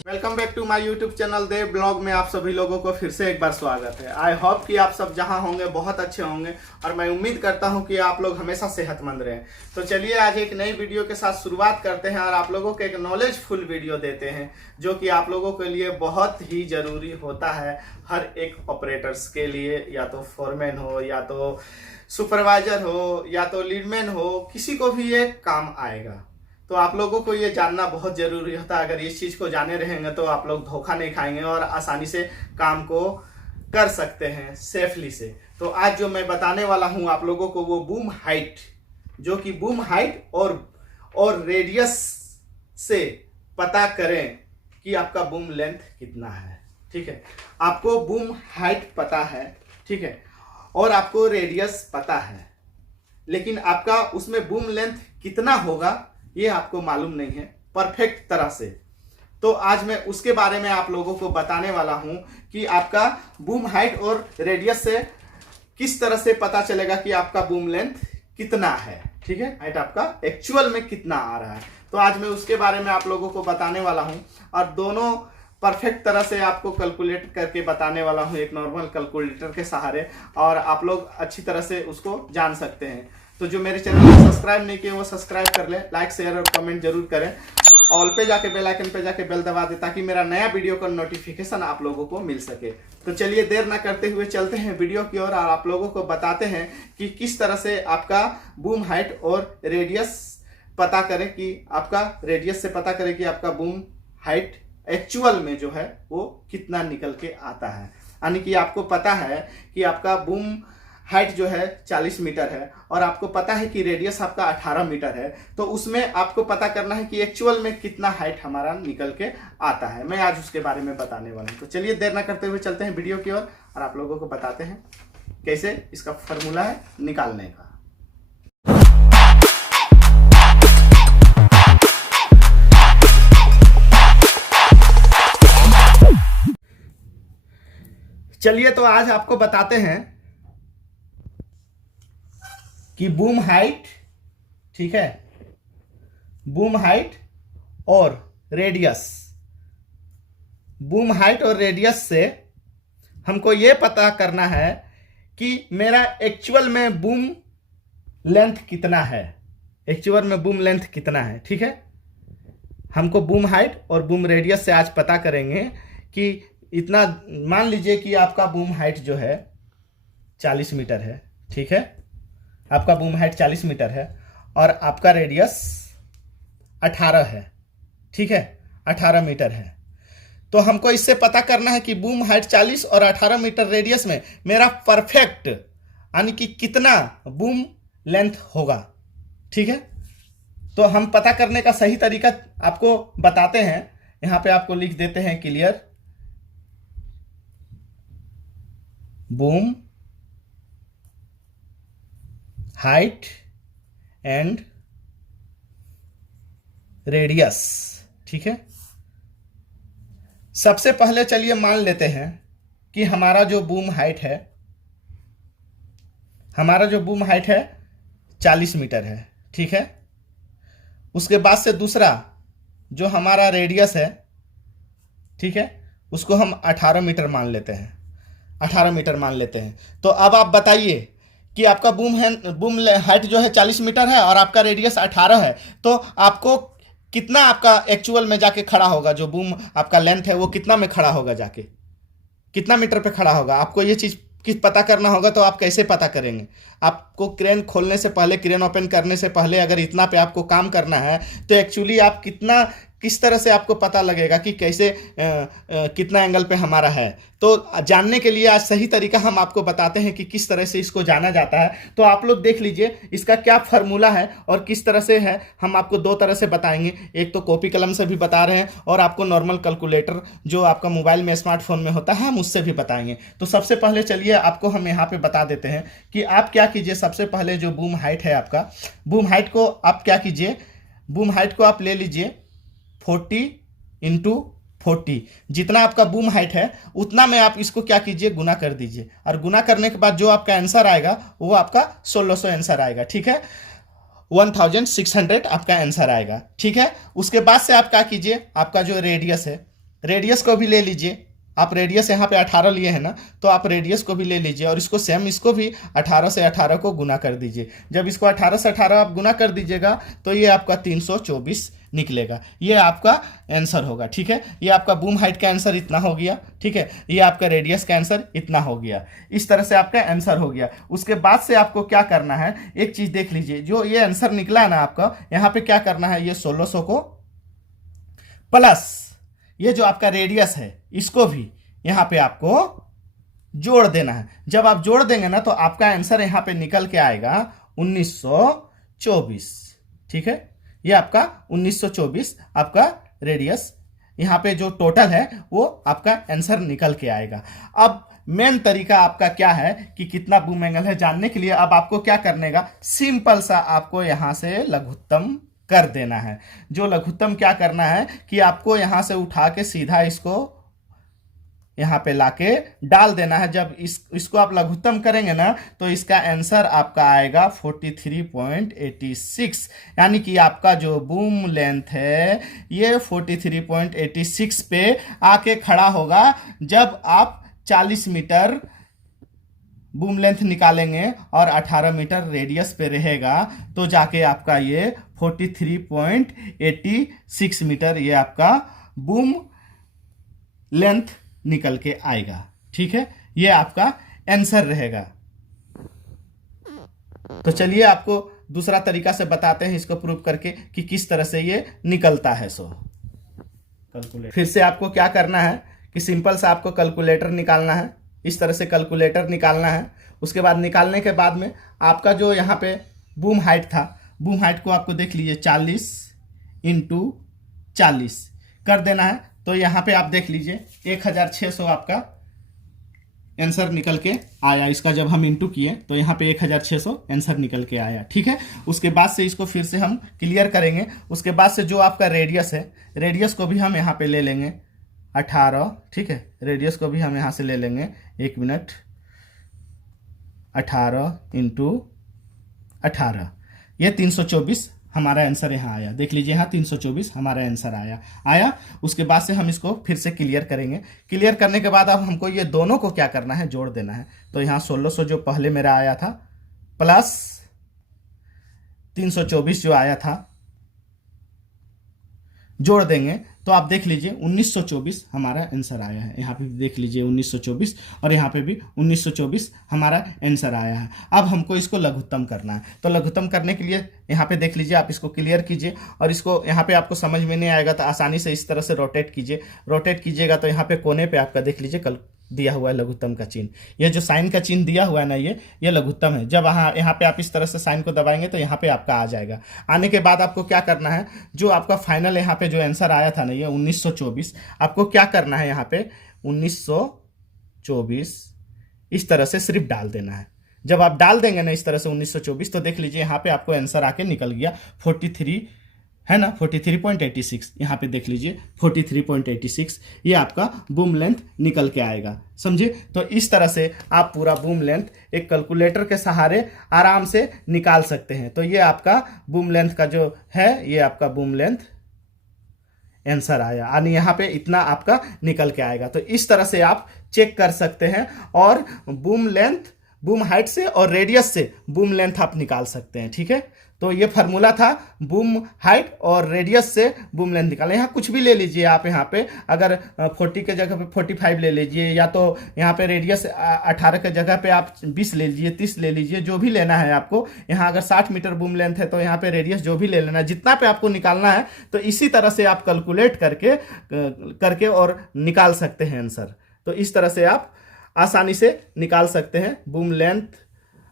Welcome back to my YouTube channel Dev blog में आप सभी लोगों को फिर से एक बार स्वागत है। आई होप कि आप सब जहां होंगे बहुत अच्छे होंगे और मैं उम्मीद करता हूं कि आप लोग हमेशा सेहतमंद रहें। तो चलिए आज एक नई वीडियो के साथ शुरुआत करते हैं और आप लोगों को एक नॉलेजफुल वीडियो देते हैं जो कि आप लोगों के लिए बहुत ही ज़रूरी होता है। हर एक ऑपरेटर्स के लिए, या तो फोरमैन हो, या तो सुपरवाइजर हो, या तो लीडमैन हो, किसी को भी ये काम आएगा। तो आप लोगों को ये जानना बहुत जरूरी होता है। अगर इस चीज को जाने रहेंगे तो आप लोग धोखा नहीं खाएंगे और आसानी से काम को कर सकते हैं सेफली से। तो आज जो मैं बताने वाला हूं आप लोगों को वो बूम हाइट, जो कि बूम हाइट और रेडियस से पता करें कि आपका बूम लेंथ कितना है। ठीक है, आपको बूम हाइट पता है, ठीक है, और आपको रेडियस पता है, लेकिन आपका उसमें बूम लेंथ कितना होगा ये आपको मालूम नहीं है परफेक्ट तरह से। तो आज मैं उसके बारे में आप लोगों को बताने वाला हूं कि आपका बूम हाइट और रेडियस से किस तरह से पता चलेगा कि आपका बूम लेंथ कितना है। ठीक है, हाइट आपका एक्चुअल में कितना आ रहा है। तो आज मैं उसके बारे में आप लोगों को बताने वाला हूं और दोनों परफेक्ट तरह से आपको कैलकुलेट करके बताने वाला हूं एक नॉर्मल कैलकुलेटर के सहारे, और आप लोग अच्छी तरह से उसको जान सकते हैं। तो जो मेरे चैनल को सब्सक्राइब नहीं किए वो सब्सक्राइब कर ले, लाइक शेयर और कमेंट जरूर करें, ऑल पे जाके बेल आइकन पे जाके बेल दबा दे ताकि मेरा नया वीडियो का नोटिफिकेशन आप लोगों को मिल सके। तो चलिए देर ना करते हुए चलते हैं वीडियो की ओर और आप लोगों को बताते हैं कि किस तरह से आपका बूम हाइट और रेडियस पता करें कि आपका रेडियस से पता करें कि आपका बूम हाइट एक्चुअल में जो है वो कितना निकल के आता है। यानी कि आपको पता है कि आपका बूम हाइट जो है 40 मीटर है और आपको पता है कि रेडियस आपका 18 मीटर है। तो उसमें आपको पता करना है कि एक्चुअल में कितना हाइट हमारा निकल के आता है। मैं आज उसके बारे में बताने वाला हूँ। तो चलिए देर ना करते हुए चलते हैं वीडियो की ओर और आप लोगों को बताते हैं कैसे इसका फॉर्मूला है निकालने का। चलिए तो आज आपको बताते हैं कि बूम हाइट, ठीक है, बूम हाइट और रेडियस, बूम हाइट और रेडियस से हमको यह पता करना है कि मेरा एक्चुअल में बूम लेंथ कितना है, एक्चुअल में बूम लेंथ कितना है। ठीक है, हमको बूम हाइट और बूम रेडियस से आज पता करेंगे कि इतना, मान लीजिए कि आपका बूम हाइट जो है 40 मीटर है। ठीक है, आपका बूम हाइट 40 मीटर है और आपका रेडियस 18 है। ठीक है, 18 मीटर है। तो हमको इससे पता करना है कि बूम हाइट 40 और 18 मीटर रेडियस में मेरा परफेक्ट यानी कि कितना बूम लेंथ होगा। ठीक है, तो हम पता करने का सही तरीका आपको बताते हैं। यहां पे आपको लिख देते हैं clear, boom height and radius. ठीक है, सबसे पहले चलिए मान लेते हैं कि हमारा जो बूम हाइट है, हमारा जो बूम हाइट है 40 मीटर है। ठीक है, उसके बाद से दूसरा जो हमारा रेडियस है, ठीक है, उसको हम 18 मीटर मान लेते हैं, 18 मीटर मान लेते हैं। तो अब आप बताइए कि आपका बूम हाइट जो है 40 मीटर है और आपका रेडियस 18 है, तो आपको कितना आपका एक्चुअल में जाके खड़ा होगा, जो बूम आपका लेंथ है वो कितना में खड़ा होगा, जाके कितना मीटर पे खड़ा होगा। आपको ये चीज़ पता करना होगा। तो आप कैसे पता करेंगे? आपको क्रेन खोलने से पहले, क्रेन ओपन करने से पहले अगर इतना पे आपको काम करना है तो एक्चुअली आप किस तरह से आपको पता लगेगा कि कैसे कितना एंगल पे हमारा है। तो जानने के लिए आज सही तरीका हम आपको बताते हैं कि किस तरह से इसको जाना जाता है। तो आप लोग देख लीजिए इसका क्या फार्मूला है और किस तरह से है। हम आपको दो तरह से बताएंगे, एक तो कॉपी कलम से भी बता रहे हैं और आपको नॉर्मल कैलकुलेटर जो आपका मोबाइल में, स्मार्टफोन में होता है, हम उससे भी बताएंगे। तो सबसे पहले चलिए आपको हम यहाँ पे बता देते हैं कि आप क्या कीजिए। सबसे पहले जो बूम हाइट है आपका, बूम हाइट को आप क्या कीजिए, बूम हाइट को आप ले लीजिए 40 इंटू 40, जितना आपका बूम हाइट है उतना में आप इसको क्या कीजिए, गुना कर दीजिए, और गुना करने के बाद जो आपका आंसर आएगा वो आपका 1600 आंसर आएगा। ठीक है, 1600 आपका आंसर आएगा। ठीक है, उसके बाद से आप क्या कीजिए, आपका जो रेडियस है रेडियस को भी ले लीजिए। आप रेडियस यहाँ पे 18 लिए हैं ना, तो आप रेडियस को भी ले लीजिए और इसको सेम इसको भी 18 से 18 को गुना कर दीजिए। जब इसको 18 से 18 आप गुना कर दीजिएगा तो ये आपका 324 निकलेगा। ये आपका आंसर होगा, ठीक है। ये आपका बूम हाइट का आंसर इतना हो गया, ठीक है। ये आपका रेडियस का आंसर इतना हो गया। इस तरह से आपका आंसर हो गया। उसके बाद से आपको क्या करना है, एक चीज देख लीजिए, जो ये आंसर निकला है ना आपका, यहाँ पे क्या करना है, ये 1600 को प्लस ये जो आपका रेडियस है इसको भी यहां पे आपको जोड़ देना है। जब आप जोड़ देंगे ना तो आपका आंसर यहां पे निकल के आएगा 1924, ठीक है। ये आपका 1924 आपका रेडियस, यहां पे जो टोटल है वो आपका आंसर निकल के आएगा। अब मेन तरीका आपका क्या है कि कितना बूम एंगल है जानने के लिए, अब आपको क्या करने का, सिंपल सा आपको यहां से लघुत्तम कर देना है। जो लघुत्तम क्या करना है कि आपको यहां से उठा के सीधा इसको यहां पे लाके डाल देना है। जब इसको आप लघुत्तम करेंगे ना तो इसका आंसर आपका आएगा 43.86, यानी कि आपका जो बूम लेंथ है ये 43.86 पे आके खड़ा होगा। जब आप 40 मीटर बूम लेंथ निकालेंगे और 18 मीटर रेडियस पे रहेगा तो जाके आपका ये 43.86 मीटर ये आपका बूम लेंथ निकल के आएगा, ठीक है। ये आपका आंसर रहेगा। तो चलिए आपको दूसरा तरीका से बताते हैं इसको प्रूव करके कि किस तरह से ये निकलता है। सो कैलकुलेटर, फिर से आपको क्या करना है कि सिंपल सा आपको कैलकुलेटर निकालना है। इस तरह से कैलकुलेटर निकालना है। उसके बाद निकालने के बाद में आपका जो यहाँ पे बूम हाइट था, बूम हाइट को आपको देख लीजिए 40 × 40 कर देना है। तो यहाँ पे आप देख लीजिए 1600 आपका आंसर निकल के आया। इसका जब हम इंटू किए तो यहाँ पे 1600 आंसर निकल के आया, ठीक है। उसके बाद से इसको फिर से हम क्लियर करेंगे। उसके बाद से जो आपका रेडियस है, रेडियस को भी हम यहाँ पे ले लेंगे 18, ठीक है। रेडियस को भी हम यहाँ से ले लेंगे, 1 मिनट, 18 × 18, ये 324 हमारा आंसर यहाँ आया। देख लीजिए यहाँ 324 हमारा आंसर आया। उसके बाद से हम इसको फिर से क्लियर करेंगे। क्लियर करने के बाद अब हमको ये दोनों को क्या करना है, जोड़ देना है। तो यहाँ 1600 जो पहले मेरा आया था प्लस 324 जो आया था जोड़ देंगे तो आप देख लीजिए 1924 हमारा आंसर आया है। यहाँ पे भी देख लीजिए 1924 और यहाँ पे भी 1924 हमारा आंसर आया है। अब हमको इसको लघुत्तम करना है। तो लघुत्तम करने के लिए यहाँ पे देख लीजिए, आप इसको क्लियर कीजिए और इसको यहाँ पे आपको समझ में नहीं आएगा तो आसानी से इस तरह से रोटेट कीजिए। रोटेट कीजिएगा तो यहाँ पे कोने पे आपका देख लीजिए कल दिया हुआ है लघुत्तम का चिन्ह। ये जो साइन का चिन्ह दिया हुआ है ना, ये लघुत्तम है। जब यहाँ पे आप इस तरह से साइन को दबाएंगे तो यहाँ पे आपका आ जाएगा। आने के बाद आपको क्या करना है, जो आपका फाइनल यहाँ पे जो आंसर आया था ना, ये 1924, आपको क्या करना है, यहाँ पे 1924 इस तरह से सिर्फ डाल देना है। जब आप डाल देंगे ना इस तरह से 1924 तो देख लीजिए यहाँ पे आपको आंसर आके निकल गया 43 है ना, 43.86। यहाँ पे देख लीजिए 43.86 ये आपका बूम लेंथ निकल के आएगा, समझे। तो इस तरह से आप पूरा बूम लेंथ एक कैलकुलेटर के सहारे आराम से निकाल सकते हैं। तो ये आपका बूम लेंथ का जो है, ये आपका बूम लेंथ आंसर आया, यानी यहाँ पे इतना आपका निकल के आएगा। तो इस तरह से आप चेक कर सकते हैं और बूम लेंथ, बूम हाइट से और रेडियस से बूम लेंथ आप निकाल सकते हैं, ठीक है। तो ये फार्मूला था बूम हाइट और रेडियस से बूम लेंथ निकालें। यहाँ कुछ भी ले लीजिए आप, यहाँ पे अगर 40 के जगह पे 45 ले लीजिए, या तो यहाँ पे रेडियस 18 के जगह पे आप 20 ले लीजिए, 30 ले लीजिए, जो भी लेना है आपको। यहाँ अगर 60 मीटर बूम लेंथ है तो यहाँ पे रेडियस जो भी ले लेना है, जितना पे आपको निकालना है। तो इसी तरह से आप कैलकुलेट करके और निकाल सकते हैं आंसर। तो इस तरह से आप आसानी से निकाल सकते हैं बूम लेंथ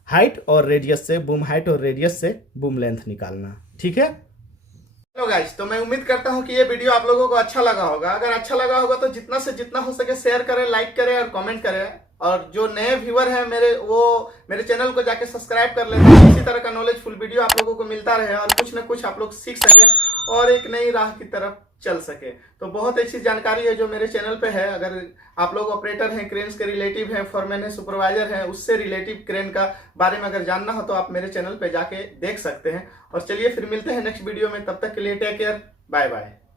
हाइट और रेडियस से, बूम हाइट और रेडियस से बूम लेंथ निकालना, ठीक है। हेलो गाइस, तो मैं उम्मीद करता हूं कि ये वीडियो आप लोगों को अच्छा लगा होगा। अगर अच्छा लगा होगा तो जितना से जितना हो सके शेयर करें, लाइक करें और कमेंट करें। और जो नए व्यूअर हैं मेरे, वो मेरे चैनल को जाके सब्सक्राइब कर लेते हैं। इसी तरह का नॉलेजफुल वीडियो आप लोगों को मिलता रहे और कुछ ना कुछ आप लोग सीख सके और एक नई राह की तरफ चल सके। तो बहुत अच्छी जानकारी है जो मेरे चैनल पे है। अगर आप लोग ऑपरेटर हैं, क्रेन्स के रिलेटिव हैं, फॉरमैन है, सुपरवाइजर हैं, उससे रिलेटिव क्रेन का बारे में अगर जानना हो तो आप मेरे चैनल पे जाके देख सकते हैं। और चलिए फिर मिलते हैं नेक्स्ट वीडियो में, तब तक के लिए टेक केयर, बाय बाय।